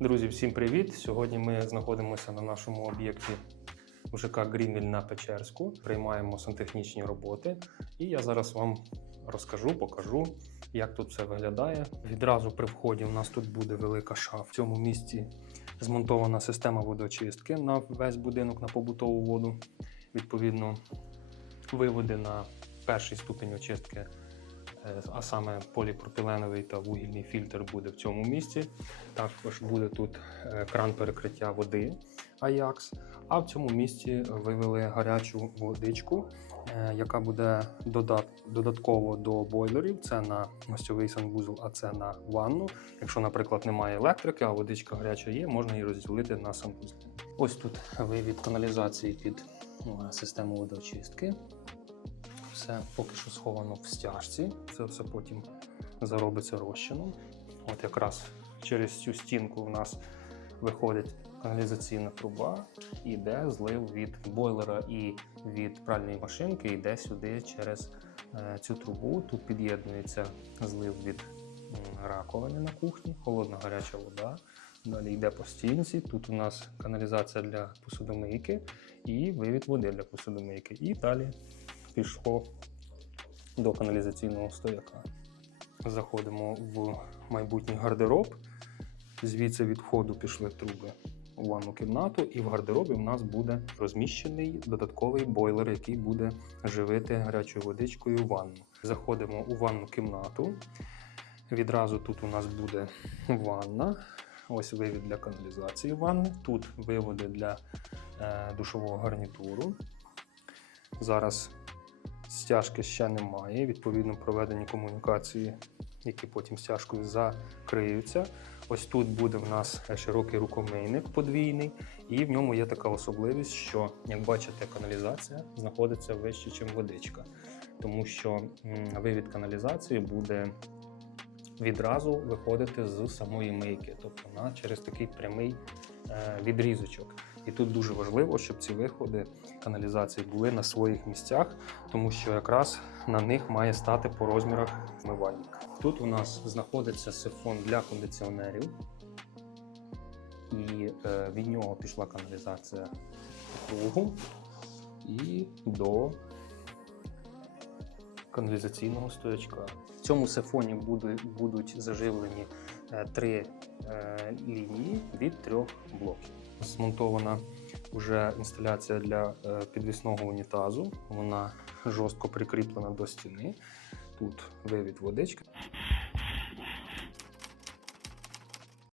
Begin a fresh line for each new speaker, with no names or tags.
Друзі, всім привіт! Сьогодні ми знаходимося на нашому об'єкті в ЖК Грінвіль на Печерську. Приймаємо сантехнічні роботи. І я зараз вам розкажу, покажу, як тут все виглядає. Відразу при вході у нас тут буде велика шафа. В цьому місці змонтована система водоочистки на весь будинок на побутову воду. Відповідно, виводи на перший ступінь очистки, а саме поліпропіленовий та вугільний фільтр буде в цьому місці. Також буде тут е, кран перекриття води Ajax. А в цьому місці вивели гарячу водичку, е, яка буде додат, додатково до бойлерів. Це на гостьовий санвузол, а це на ванну. Якщо, наприклад, немає електрики, а водичка гаряча є, можна її розділити на санвузли. Ось тут вивід каналізації під е, систему водоочистки. Все поки що сховано в стяжці. Це все потім заробиться розчином. От якраз через цю стінку в нас виходить каналізаційна труба, і йде злив від бойлера і від пральної машинки, йде сюди через е, цю трубу. Тут під'єднується злив від раковини на кухні, холодна гаряча вода. Далі йде по стінці. Тут у нас каналізація для посудомийки і вивід води для посудомийки. І далі пішло до каналізаційного стояка. Заходимо в майбутній гардероб. Звідси від входу пішли труби у ванну кімнату, і в гардеробі в нас буде розміщений додатковий бойлер, який буде живити гарячою водичкою ванну. Заходимо у ванну кімнату. Відразу тут у нас буде ванна. Ось вивід для каналізації ванни. Тут виводи для е, душового гарнітуру. Зараз стяжки ще немає. Відповідно, проведені комунікації, які потім стяжкою закриються. Ось тут буде в нас широкий рукомийник подвійний, і в ньому є така особливість, що, як бачите, каналізація знаходиться вище, ніж водичка, тому що вивід каналізації буде відразу виходити з самої мийки, тобто на через такий прямий е, відрізочок. І тут дуже важливо, щоб ці виходи каналізації були на своїх місцях, тому що якраз на них має стати по розмірах вмивальник. Тут у нас знаходиться сифон для кондиціонерів, і е, від нього пішла каналізація кругу і до каналізаційного стоячка. В цьому сифоні будуть, будуть заживлені е, три е, лінії від трьох блоків. Змонтована вже інсталяція для е, підвісного унітазу. Вона жорстко прикріплена до стіни. Тут вивід водички.